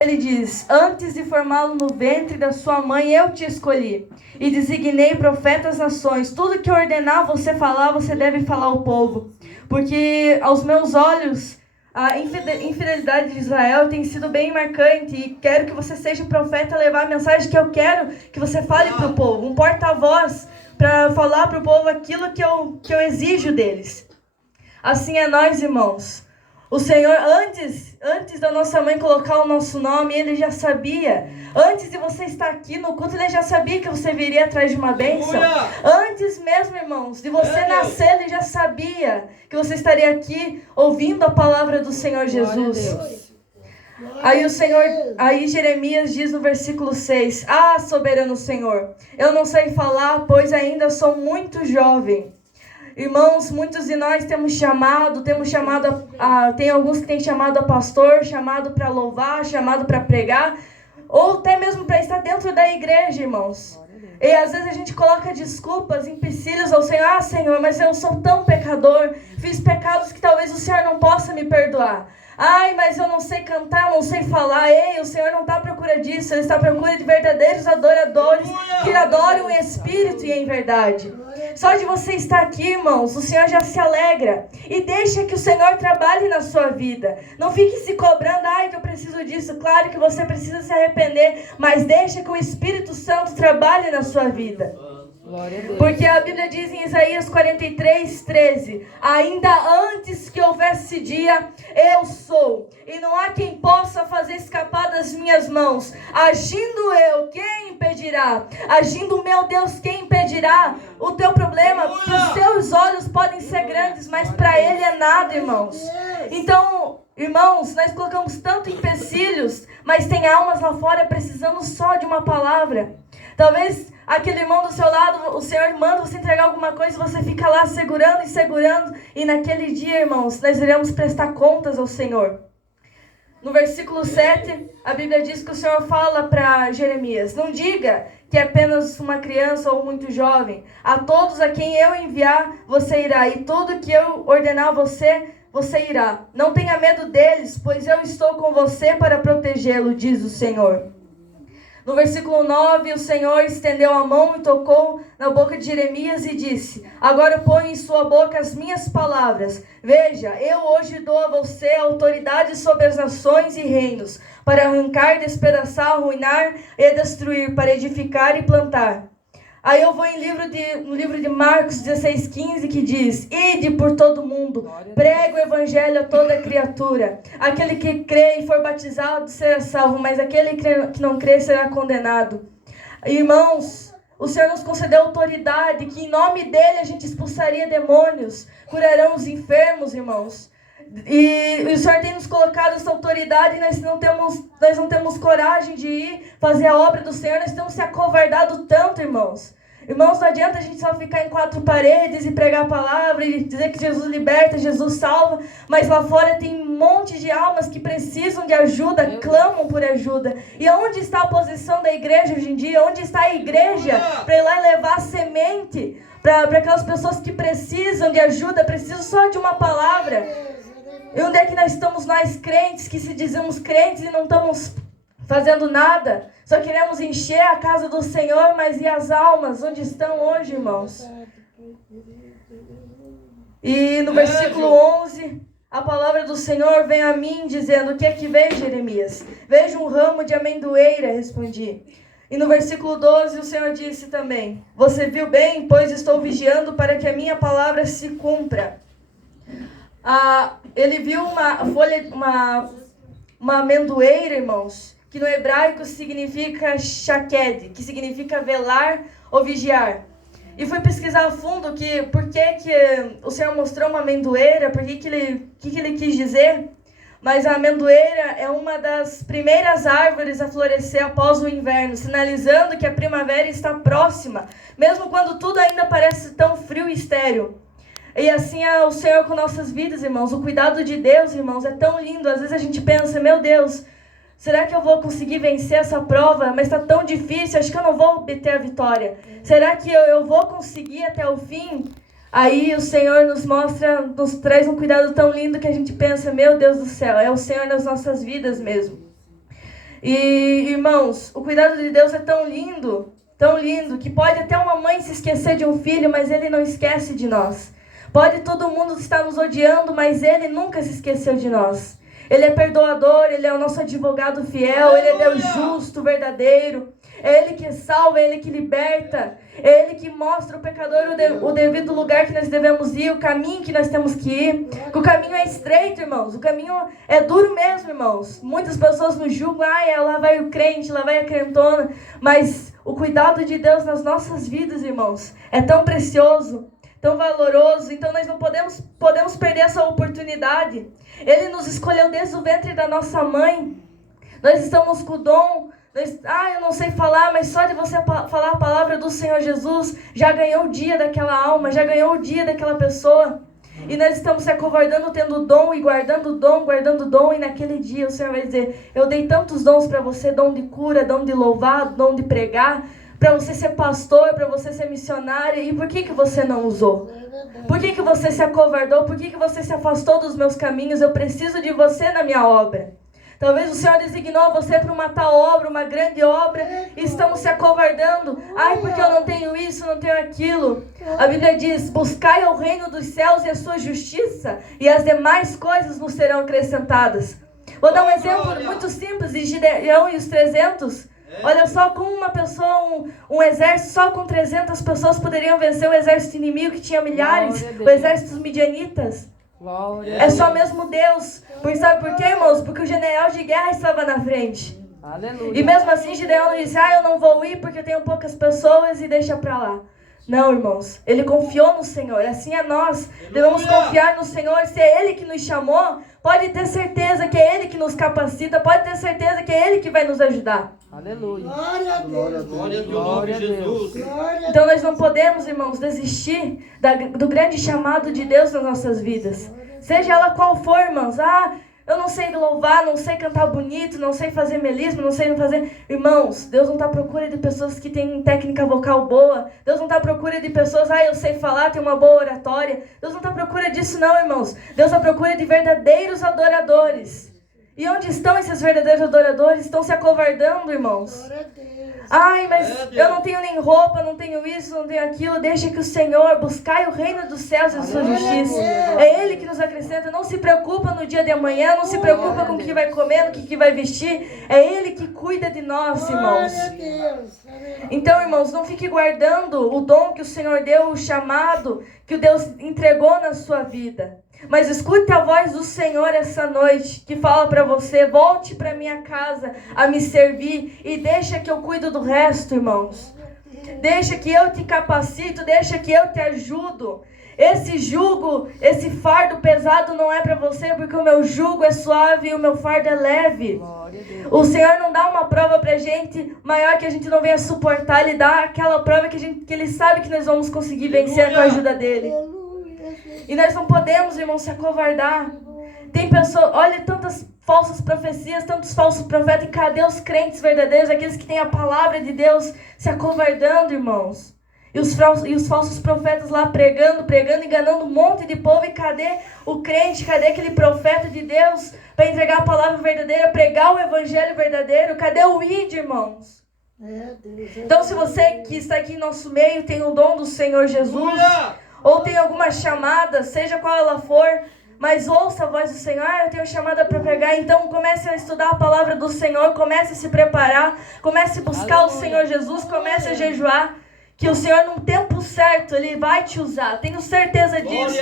Ele diz: antes de formá-lo no ventre da sua mãe, eu te escolhi e designei profeta às nações. Tudo que eu ordenar você falar, você deve falar ao povo. Porque aos meus olhos, a infidelidade de Israel tem sido bem marcante. E quero que você seja o profeta a levar a mensagem que eu quero que você fale para o povo. Um porta-voz para falar para o povo aquilo que eu exijo deles. Assim é nós, irmãos. O Senhor, antes da nossa mãe colocar o nosso nome, Ele já sabia. Antes de você estar aqui no culto, Ele já sabia que você viria atrás de uma bênção. Antes mesmo, irmãos, de você nascer, Ele já sabia que você estaria aqui ouvindo a palavra do Senhor Jesus. Aí Jeremias diz no versículo 6, ah, soberano Senhor, eu não sei falar, pois ainda sou muito jovem. Irmãos, muitos de nós tem alguns que têm chamado a pastor, chamado para louvar, chamado para pregar, ou até mesmo para estar dentro da igreja, irmãos. E às vezes a gente coloca desculpas, empecilhos ao Senhor. Ah, Senhor, mas eu sou tão pecador, fiz pecados que talvez o Senhor não possa me perdoar. Ai, mas eu não sei cantar, não sei falar. Ei, o Senhor não está à procura disso. Ele está à procura de verdadeiros adoradores que adoram em espírito e em verdade. Só de você estar aqui, irmãos, o Senhor já se alegra. E deixa que o Senhor trabalhe na sua vida. Não fique se cobrando, ai, que eu preciso disso. Claro que você precisa se arrepender, mas deixa que o Espírito Santo trabalhe na sua vida. Porque a Bíblia diz em Isaías 43:13, ainda antes que houvesse dia, eu sou, e não há quem possa fazer escapar das minhas mãos. Agindo eu, quem impedirá? Agindo meu Deus, quem impedirá? O teu problema, os teus olhos podem ser grandes, mas para Ele é nada, irmãos. Então, irmãos, nós colocamos tanto empecilhos, mas tem almas lá fora precisando só de uma palavra. Talvez aquele irmão do seu lado, o Senhor manda você entregar alguma coisa e você fica lá segurando. E naquele dia, irmãos, nós iremos prestar contas ao Senhor. No versículo 7, a Bíblia diz que o Senhor fala para Jeremias: não diga que é apenas uma criança ou muito jovem. A todos a quem eu enviar, você irá. E tudo que eu ordenar a você, você irá. Não tenha medo deles, pois eu estou com você para protegê-lo, diz o Senhor. No versículo 9, o Senhor estendeu a mão e tocou na boca de Jeremias e disse: agora põe em sua boca as minhas palavras. Veja, eu hoje dou a você autoridade sobre as nações e reinos, para arrancar, despedaçar, arruinar e destruir, para edificar e plantar. Aí eu vou no livro de Marcos 16:15, que diz: ide por todo mundo, prega o evangelho a toda criatura. Aquele que crê e for batizado será salvo, mas aquele que não crê será condenado. Irmãos, o Senhor nos concedeu autoridade, que em nome dele a gente expulsaria demônios, curarão os enfermos, irmãos. E o Senhor tem nos colocado essa autoridade e nós não temos coragem de ir fazer a obra do Senhor. Nós temos se acovardado tanto, irmãos. Irmãos, não adianta a gente só ficar em quatro paredes e pregar a palavra e dizer que Jesus liberta, Jesus salva, mas lá fora tem um monte de almas que precisam de ajuda, clamam por ajuda. E onde está a posição da igreja hoje em dia? Onde está a igreja para ir lá levar semente para aquelas pessoas que precisam de ajuda, precisam só de uma palavra? E onde é que nós estamos, nós crentes, que se dizemos crentes e não estamos fazendo nada? Só queremos encher a casa do Senhor, mas e as almas? Onde estão hoje, irmãos? E no versículo 11, a palavra do Senhor vem a mim dizendo: o que é que vê, Jeremias? Vejo um ramo de amendoeira, respondi. E no versículo 12 o Senhor disse também: você viu bem, pois estou vigiando para que a minha palavra se cumpra. Ele viu uma amendoeira, irmãos, que no hebraico significa shaked, que significa velar ou vigiar. E fui pesquisar a fundo por que o Senhor mostrou uma amendoeira, por que ele quis dizer. Mas a amendoeira é uma das primeiras árvores a florescer após o inverno, sinalizando que a primavera está próxima, mesmo quando tudo ainda parece tão frio e estéril. E assim é o Senhor com nossas vidas, irmãos. O cuidado de Deus, irmãos, é tão lindo. Às vezes a gente pensa: meu Deus, será que eu vou conseguir vencer essa prova? Mas está tão difícil, acho que eu não vou obter a vitória. Será que eu vou conseguir até o fim? Aí o Senhor nos traz um cuidado tão lindo que a gente pensa: meu Deus do céu, é o Senhor nas nossas vidas mesmo. E, irmãos, o cuidado de Deus é tão lindo, que pode até uma mãe se esquecer de um filho, mas Ele não esquece de nós. Pode todo mundo estar nos odiando, mas Ele nunca se esqueceu de nós. Ele é perdoador, Ele é o nosso advogado fiel, Ele é Deus justo, verdadeiro. É Ele que salva, é Ele que liberta, é Ele que mostra ao pecador o devido lugar que nós devemos ir, o caminho que nós temos que ir. O caminho é estreito, irmãos, o caminho é duro mesmo, irmãos. Muitas pessoas nos julgam, lá vai o crente, lá vai a crentona, mas o cuidado de Deus nas nossas vidas, irmãos, é tão precioso, tão valoroso, então nós não podemos perder essa oportunidade. Ele nos escolheu desde o ventre da nossa mãe, nós estamos com o dom. Eu não sei falar, mas só de você falar a palavra do Senhor Jesus, já ganhou o dia daquela alma, já ganhou o dia daquela pessoa. E nós estamos se acovardando, tendo dom e guardando dom, e naquele dia o Senhor vai dizer, eu dei tantos dons para você, dom de cura, dom de louvar, dom de pregar, para você ser pastor, para você ser missionário, e por que você não usou? Por que você se acovardou? Por que você se afastou dos meus caminhos? Eu preciso de você na minha obra. Talvez o Senhor designou você para uma tal obra, uma grande obra, e estamos se acovardando. Porque eu não tenho isso, não tenho aquilo. A Bíblia diz, buscai o reino dos céus e a sua justiça, e as demais coisas nos serão acrescentadas. Vou dar um exemplo muito simples de Gideão e os 300. Olha só, com uma pessoa, um exército, só com 300 pessoas poderiam vencer o exército inimigo que tinha milhares, o exército dos midianitas. É só mesmo Deus. Sabe por quê, irmãos? Porque o general de guerra estava na frente. Aleluia. E mesmo assim Gideão disse, eu não vou ir porque eu tenho poucas pessoas e deixa pra lá. Não, irmãos, ele confiou no Senhor. Assim é nós, devemos confiar no Senhor. Se é Ele que nos chamou, pode ter certeza que é Ele que nos capacita, pode ter certeza que é Ele que vai nos ajudar. Aleluia. Glória a Deus. Glória a Deus. Então nós não podemos, irmãos, desistir do grande chamado de Deus nas nossas vidas. Seja ela qual for, irmãos. Eu não sei louvar, não sei cantar bonito, não sei fazer melisma, não sei fazer... Irmãos, Deus não está à procura de pessoas que têm técnica vocal boa. Deus não está à procura de pessoas, eu sei falar, tenho uma boa oratória. Deus não está à procura disso não, irmãos. Deus está à procura de verdadeiros adoradores. E onde estão esses verdadeiros adoradores? Estão se acovardando, irmãos. Mas eu não tenho nem roupa, não tenho isso, não tenho aquilo. Deixa que o Senhor, buscai o reino dos céus e a sua justiça. É Ele que nos acrescenta. Não se preocupa no dia de amanhã, não se preocupa com o que vai comer, no que vai vestir. É Ele que cuida de nós, irmãos. Então, irmãos, não fique guardando o dom que o Senhor deu, o chamado que o Deus entregou na sua vida. Mas escute a voz do Senhor essa noite, que fala para você, volte para minha casa a me servir e deixa que eu cuido do resto, irmãos. Deixa que eu te capacito, deixa que eu te ajudo. Esse jugo, esse fardo pesado não é para você, porque o meu jugo é suave e o meu fardo é leve. O Senhor não dá uma prova pra gente maior que a gente não venha suportar, Ele dá aquela prova que Ele sabe que nós vamos conseguir vencer com a ajuda dEle. E nós não podemos, irmãos, se acovardar. Tem pessoas, olha, tantas falsas profecias, tantos falsos profetas. E cadê os crentes verdadeiros, aqueles que têm a palavra de Deus, se acovardando, irmãos? E os falsos profetas lá pregando, enganando um monte de povo. E cadê o crente, cadê aquele profeta de Deus para entregar a palavra verdadeira, pregar o evangelho verdadeiro? Cadê o ID, irmãos? Então, se você que está aqui em nosso meio tem o dom do Senhor Jesus, ou tem alguma chamada, seja qual ela for, mas ouça a voz do Senhor, eu tenho chamada para pregar, então comece a estudar a palavra do Senhor, comece a se preparar, comece a buscar o Senhor Jesus, comece a jejuar, que o Senhor, num tempo certo, Ele vai te usar, tenho certeza disso.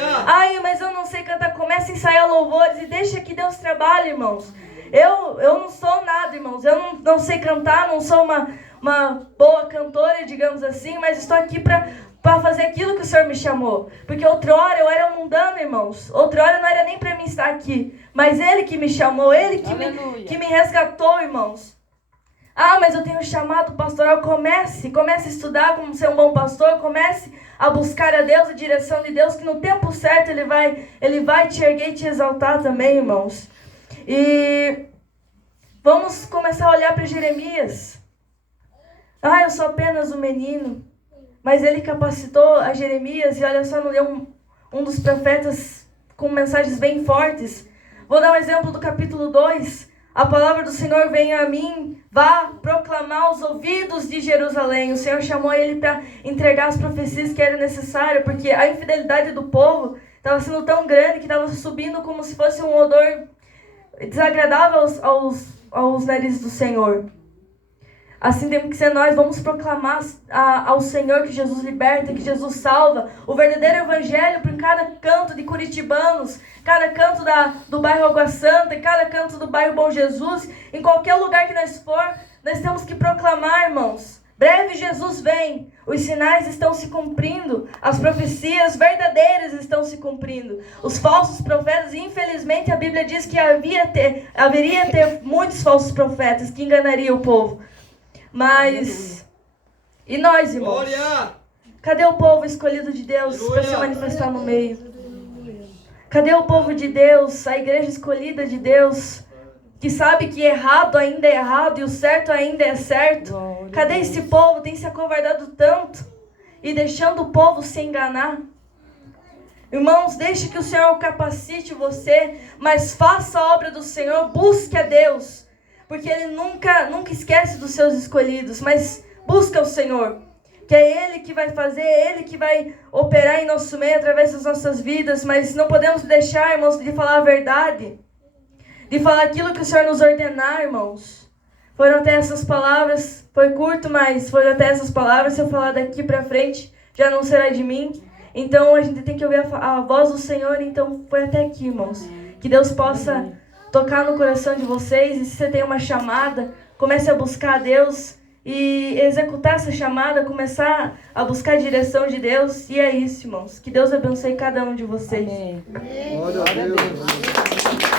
Mas eu não sei cantar, comece a ensaiar louvores e deixa que Deus trabalhe, irmãos. Eu não sou nada, irmãos, eu não sei cantar, não sou uma boa cantora, digamos assim, mas estou aqui para fazer aquilo que o Senhor me chamou. Porque outrora eu era mundano, irmãos. Outrora não era nem para mim estar aqui. Mas Ele que me chamou, Ele que me resgatou, irmãos. Mas eu tenho um chamado pastoral. Comece a estudar como ser um bom pastor. Comece a buscar a Deus, a direção de Deus, que no tempo certo Ele vai te erguer e te exaltar também, irmãos. E vamos começar a olhar para Jeremias. Eu sou apenas um menino. Mas Ele capacitou a Jeremias, e olha só, não deu um dos profetas com mensagens bem fortes. Vou dar um exemplo do capítulo 2, A palavra do Senhor venha a mim, vá proclamar aos ouvidos de Jerusalém. O Senhor chamou ele para entregar as profecias que eram necessárias, porque a infidelidade do povo estava sendo tão grande que estava subindo como se fosse um odor desagradável aos narizes do Senhor. Assim temos que ser nós, vamos proclamar ao Senhor que Jesus liberta, que Jesus salva, o verdadeiro evangelho para cada canto de curitibanos, cada canto do bairro Água Santa, cada canto do bairro Bom Jesus, em qualquer lugar que nós for, nós temos que proclamar, irmãos. Breve Jesus vem, os sinais estão se cumprindo, as profecias verdadeiras estão se cumprindo. Os falsos profetas, infelizmente a Bíblia diz que haveria ter muitos falsos profetas que enganariam o povo. Mas, e nós, irmãos? Glória! Cadê o povo escolhido de Deus para se manifestar no meio? Cadê o povo de Deus, a igreja escolhida de Deus, que sabe que errado ainda é errado e o certo ainda é certo? Cadê esse povo? Tem se acovardado tanto e deixando o povo se enganar? Irmãos, deixe que o Senhor capacite você, mas faça a obra do Senhor, busque a Deus. Porque Ele nunca esquece dos seus escolhidos, mas busca o Senhor, que é Ele que vai fazer, é Ele que vai operar em nosso meio através das nossas vidas, mas não podemos deixar, irmãos, de falar a verdade, de falar aquilo que o Senhor nos ordenar, irmãos. Foram até essas palavras, foi curto, mas foram até essas palavras, se eu falar daqui para frente, já não será de mim. Então a gente tem que ouvir a voz do Senhor, então foi até aqui, irmãos. Que Deus possa tocar no coração de vocês, e se você tem uma chamada, comece a buscar a Deus e executar essa chamada, começar a buscar a direção de Deus, e é isso, irmãos. Que Deus abençoe cada um de vocês. Amém. Glória a Deus.